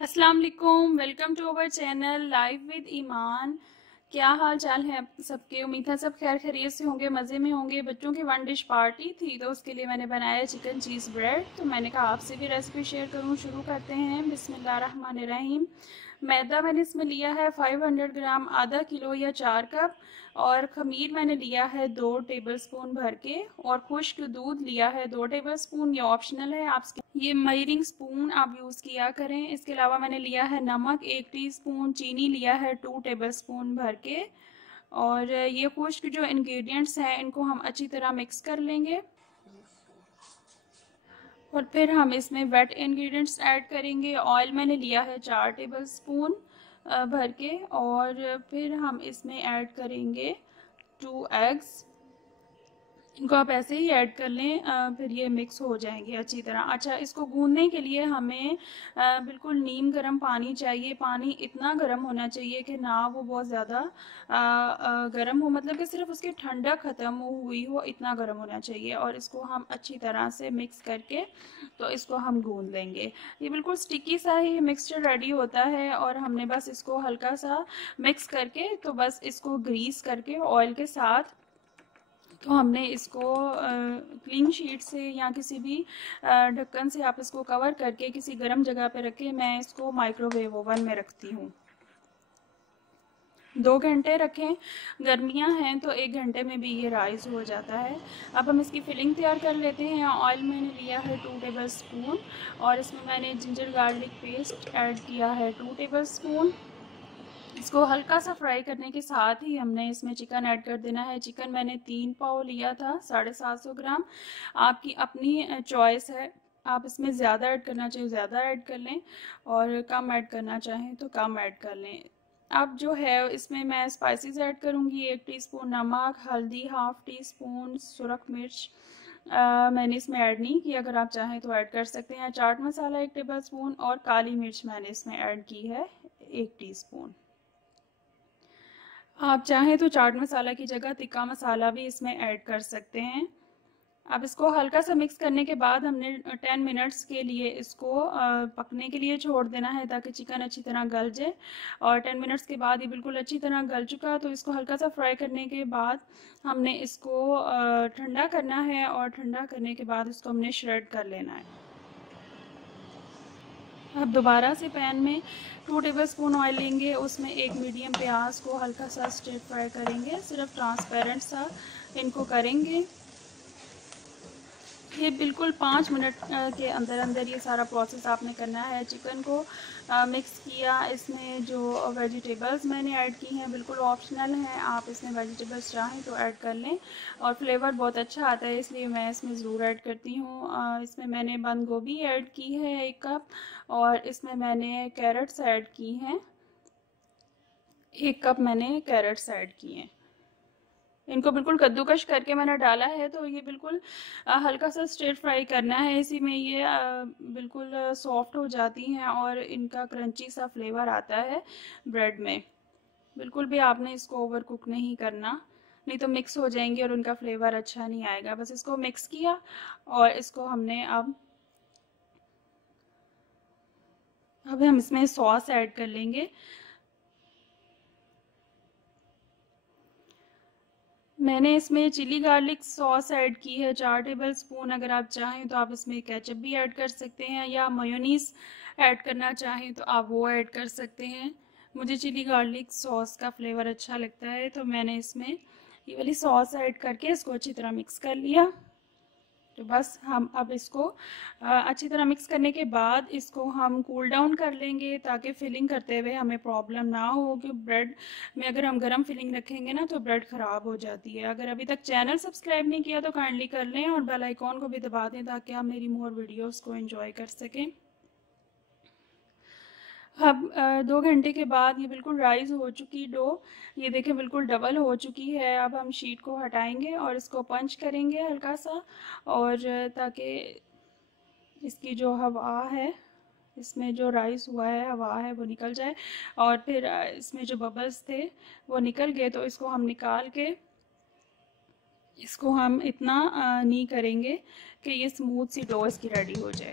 अस्सलाम वालेकुम, welcome to our channel live with Iman. क्या हाल चाल है सबके। उम्मीद है सब खैर खैरियत से होंगे, मज़े में होंगे। बच्चों की वन डिश पार्टी थी तो उसके लिए मैंने बनाया चिकन चीज़ ब्रेड। तो मैंने कहा आपसे भी रेसिपी शेयर करूं। शुरू करते हैं। बिस्मिल्लाहिर्रहमानिर्रहीम। मैदा मैंने इसमें लिया है 500 ग्राम, आधा किलो या 4 कप। और खमीर मैंने लिया है 2 टेबलस्पून भर के। और खुश्क दूध लिया है 2 टेबलस्पून, ये ऑप्शनल है। आप ये मेजरिंग स्पून आप यूज़ किया करें। इसके अलावा मैंने लिया है नमक 1 टीस्पून, चीनी लिया है 2 टेबलस्पून भर के। और ये खुश्क जो इंग्रेडिएंट्स हैं इनको हम अच्छी तरह मिक्स कर लेंगे। और फिर हम इसमें वेट इंग्रेडिएंट्स ऐड करेंगे। ऑयल मैंने लिया है 4 टेबलस्पून भर के। और फिर हम इसमें ऐड करेंगे 2 एग्स। इनको आप ऐसे ही ऐड कर लें, फिर ये मिक्स हो जाएंगे अच्छी तरह। अच्छा, इसको गूंदने के लिए हमें बिल्कुल नीम गर्म पानी चाहिए। पानी इतना गर्म होना चाहिए कि ना वो बहुत ज़्यादा गर्म हो, मतलब कि सिर्फ उसकी ठंडक ख़त्म हुई हो, इतना गर्म होना चाहिए। और इसको हम अच्छी तरह से मिक्स करके तो इसको हम गूंद लेंगे। ये बिल्कुल स्टिकी सा ही मिक्सचर रेडी होता है। और हमने बस इसको हल्का सा मिक्स करके तो बस इसको ग्रीस करके ऑयल के साथ तो हमने इसको क्लीन शीट से या किसी भी ढक्कन से आप इसको कवर करके किसी गर्म जगह पे रखें। मैं इसको माइक्रोवेव ओवन में रखती हूँ। 2 घंटे रखें। गर्मियाँ हैं तो 1 घंटे में भी ये राइस हो जाता है। अब हम इसकी फिलिंग तैयार कर लेते हैं। ऑयल मैंने लिया है 2 टेबलस्पून। और इसमें मैंने जिंजर गार्लिक पेस्ट ऐड किया है 2 टेबलस्पून। इसको हल्का सा फ्राई करने के साथ ही हमने इसमें चिकन ऐड कर देना है। चिकन मैंने 3 पाव लिया था, 750 ग्राम। आपकी अपनी चॉइस है, आप इसमें ज़्यादा ऐड करना चाहें ज़्यादा ऐड कर लें और कम ऐड करना चाहें तो कम ऐड कर लें। अब जो है इसमें मैं स्पाइसेस ऐड करूँगी। 1 टीस्पून नमक, हल्दी 1/2 टीस्पून, सुरख मिर्च मैंने इसमें ऐड नहीं की, अगर आप चाहें तो ऐड कर सकते हैं। चाट मसाला 1 टेबलस्पून और काली मिर्च मैंने इसमें ऐड की है 1 टीस्पून। आप चाहें तो चाट मसाला की जगह तिक्का मसाला भी इसमें ऐड कर सकते हैं। अब इसको हल्का सा मिक्स करने के बाद हमने 10 मिनट्स के लिए इसको पकने के लिए छोड़ देना है ताकि चिकन अच्छी तरह गल जाए। और 10 मिनट्स के बाद ये बिल्कुल अच्छी तरह गल चुका, तो इसको हल्का सा फ्राई करने के बाद हमने इसको ठंडा करना है। और ठंडा करने के बाद इसको हमने श्रेड कर लेना है। अब दोबारा से पैन में 2 टेबलस्पून ऑयल लेंगे। उसमें एक मीडियम प्याज को हल्का सा स्टिर फ्राई करेंगे, सिर्फ ट्रांसपेरेंट सा इनको करेंगे। ये बिल्कुल 5 मिनट के अंदर अंदर ये सारा प्रोसेस आपने करना है। चिकन को मिक्स किया, इसमें जो वेजिटेबल्स मैंने ऐड की हैं बिल्कुल ऑप्शनल हैं, आप इसमें वेजिटेबल्स चाहें तो ऐड कर लें। और फ्लेवर बहुत अच्छा आता है इसलिए मैं इसमें ज़रूर ऐड करती हूँ। इसमें मैंने बंद गोभी ऐड की है 1 कप। और इसमें मैंने कैरेट्स ऐड की हैं 1 कप मैंने कैरेट्स ऐड किए हैं। इनको बिल्कुल कद्दूकश करके मैंने डाला है। तो ये बिल्कुल हल्का सा स्टिर फ्राई करना है, इसी में ये बिल्कुल सॉफ्ट हो जाती हैं और इनका क्रंची सा फ्लेवर आता है ब्रेड में। बिल्कुल भी आपने इसको ओवर कुक नहीं करना, नहीं तो मिक्स हो जाएंगे और उनका फ्लेवर अच्छा नहीं आएगा। बस इसको मिक्स किया और इसको हमने अब हम इसमें सॉस ऐड कर लेंगे। मैंने इसमें चिली गार्लिक सॉस ऐड की है 4 टेबलस्पून। अगर आप चाहें तो आप इसमें केचप भी ऐड कर सकते हैं या मेयोनीज ऐड करना चाहें तो आप वो ऐड कर सकते हैं। मुझे चिली गार्लिक सॉस का फ्लेवर अच्छा लगता है तो मैंने इसमें ये वाली सॉस ऐड करके इसको अच्छी तरह मिक्स कर लिया। तो बस हम अब इसको अच्छी तरह मिक्स करने के बाद इसको हम कूल डाउन कर लेंगे ताकि फिलिंग करते हुए हमें प्रॉब्लम ना हो। कि ब्रेड में अगर हम गरम फिलिंग रखेंगे ना तो ब्रेड ख़राब हो जाती है। अगर अभी तक चैनल सब्सक्राइब नहीं किया तो काइंडली कर लें और बेल आइकॉन को भी दबा दें ताकि आप मेरी मोर वीडियोज़ को एंजॉय कर सकें। अब 2 घंटे के बाद ये बिल्कुल राइज हो चुकी डो, ये देखें बिल्कुल डबल हो चुकी है। अब हम शीट को हटाएंगे और इसको पंच करेंगे हल्का सा, और ताकि इसकी जो हवा है, इसमें जो राइस हुआ है हवा है वो निकल जाए। और फिर इसमें जो बबल्स थे वो निकल गए तो इसको हम निकाल के इसको हम इतना नहीं करेंगे कि ये स्मूथ सी डो इसकी रेडी हो जाए।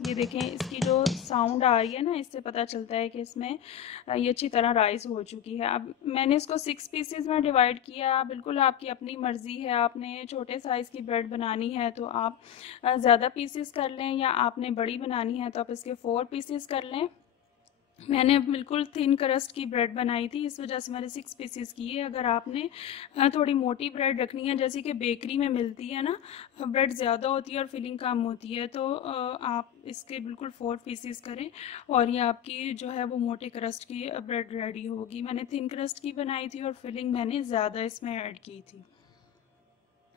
ये देखें, इसकी जो साउंड आ रही है ना, इससे पता चलता है कि इसमें ये अच्छी तरह राइस हो चुकी है। अब मैंने इसको 6 पीसेस में डिवाइड किया। बिल्कुल आपकी अपनी मर्ज़ी है, आपने छोटे साइज़ की ब्रेड बनानी है तो आप ज़्यादा पीसेस कर लें, या आपने बड़ी बनानी है तो आप इसके 4 पीसेस कर लें। मैंने बिल्कुल थिन क्रस्ट की ब्रेड बनाई थी, इस वजह से मैंने 6 पीसेस किए। अगर आपने थोड़ी मोटी ब्रेड रखनी है, जैसे कि बेकरी में मिलती है ना, ब्रेड ज़्यादा होती है और फिलिंग कम होती है, तो आप इसके बिल्कुल 4 पीसेस करें और ये आपकी जो है वो मोटे क्रस्ट की ब्रेड रेडी होगी। मैंने थिन क्रस्ट की बनाई थी और फिलिंग मैंने ज़्यादा इसमें ऐड की थी।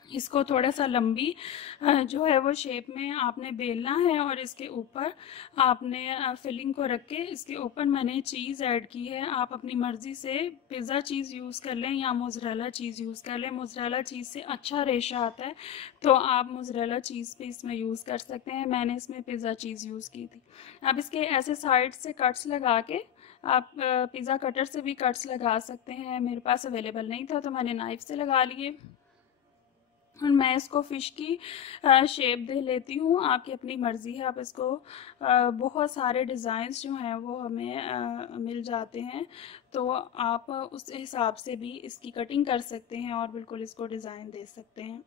इसको थोड़ा सा लंबी जो है वो शेप में आपने बेलना है और इसके ऊपर आपने फिलिंग को रख के इसके ऊपर मैंने चीज़ ऐड की है। आप अपनी मर्ज़ी से पिज़्ज़ा चीज़ यूज़ कर लें या मोज़रेला चीज़ यूज़ कर लें। मोज़रेला चीज़ से अच्छा रेशा आता है तो आप मोज़रेला चीज़ भी इसमें यूज़ कर सकते हैं। मैंने इसमें पिज़्ज़ा चीज़ यूज़ की थी। अब इसके ऐसे साइड से कट्स लगा के आप पिज़्ज़ा कटर से भी कट्स लगा सकते हैं। मेरे पास अवेलेबल नहीं था तो मैंने नाइफ़ से लगा लिए। और मैं इसको फ़िश की शेप दे लेती हूँ। आपकी अपनी मर्ज़ी है, आप इसको बहुत सारे डिज़ाइंस जो हैं वो हमें मिल जाते हैं, तो आप उस हिसाब से भी इसकी कटिंग कर सकते हैं और बिल्कुल इसको डिज़ाइन दे सकते हैं।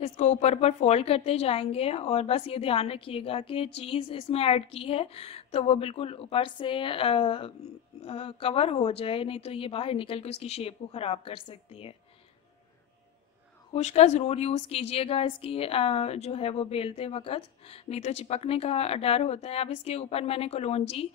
इसको ऊपर ऊपर फोल्ड करते जाएंगे और बस ये ध्यान रखिएगा कि चीज़ इसमें ऐड की है तो वो बिल्कुल ऊपर से कवर हो जाए, नहीं तो ये बाहर निकल के उसकी शेप को ख़राब कर सकती है। खुश्क का ज़रूर यूज़ कीजिएगा इसकी जो है वो बेलते वक़्त, नहीं तो चिपकने का डर होता है। अब इसके ऊपर मैंने कलौंजी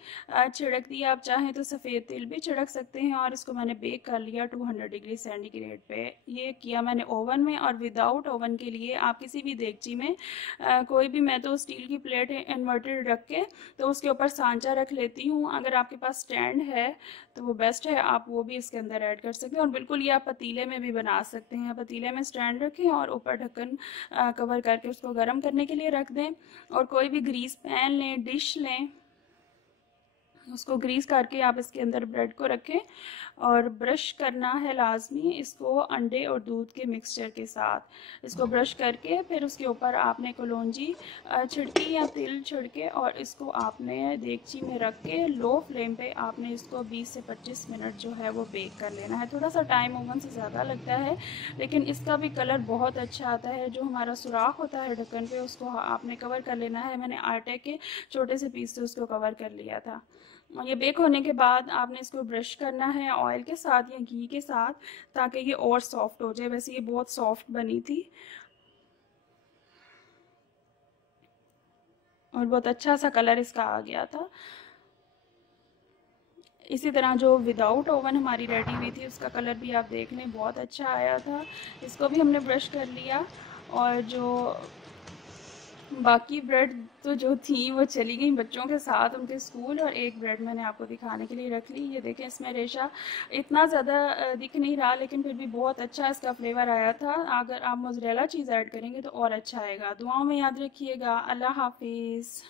छिड़क दी। आप चाहें तो सफ़ेद तिल भी छिड़क सकते हैं और इसको मैंने बेक कर लिया 200 डिग्री सेंटीग्रेड पे। ये किया मैंने ओवन में, और विदाउट ओवन के लिए आप किसी भी देगची में कोई भी, मैं तो स्टील की प्लेट इन्वर्टेड रख के तो उसके ऊपर सांचा रख लेती हूँ। अगर आपके पास स्टैंड है तो वो बेस्ट है, आप वो भी इसके अंदर ऐड कर सकते हैं। और बिल्कुल ये आप पतीले में भी बना सकते हैं। पतीले में स्टैंड रखें और ऊपर ढक्कन कवर करके उसको गर्म करने के लिए रख दें, और कोई भी ग्रीस पैन लें, डिश लें, उसको ग्रीस करके आप इसके अंदर ब्रेड को रखें और ब्रश करना है लाजमी इसको अंडे और दूध के मिक्सचर के साथ। इसको ब्रश करके फिर उसके ऊपर आपने कलौंजी छिड़की या तिल छिड़के और इसको आपने देगची में रख के लो फ्लेम पे आपने इसको 20 से 25 मिनट जो है वो बेक कर लेना है। थोड़ा सा टाइम ओवन से ज़्यादा लगता है, लेकिन इसका भी कलर बहुत अच्छा आता है। जो हमारा सुराख होता है ढक्कन पे उसको आपने कवर कर लेना है। मैंने आटे के छोटे से पीस से उसको कवर कर लिया था। ये बेक होने के बाद आपने इसको ब्रश करना है ऑयल के साथ या घी के साथ, ताकि ये और सॉफ्ट हो जाए। वैसे ये बहुत सॉफ्ट बनी थी और बहुत अच्छा सा कलर इसका आ गया था। इसी तरह जो विदाउट ओवन हमारी रेडी हुई थी उसका कलर भी आप देख लें, बहुत अच्छा आया था। इसको भी हमने ब्रश कर लिया, और जो बाकी ब्रेड तो जो थी वो चली गई बच्चों के साथ उनके स्कूल, और एक ब्रेड मैंने आपको दिखाने के लिए रख ली। ये देखें, इसमें रेशा इतना ज़्यादा दिख नहीं रहा, लेकिन फिर भी बहुत अच्छा इसका फ्लेवर आया था। अगर आप मोज़रेला चीज़ ऐड करेंगे तो और अच्छा आएगा। दुआओं में याद रखिएगा। अल्लाह हाफिज़।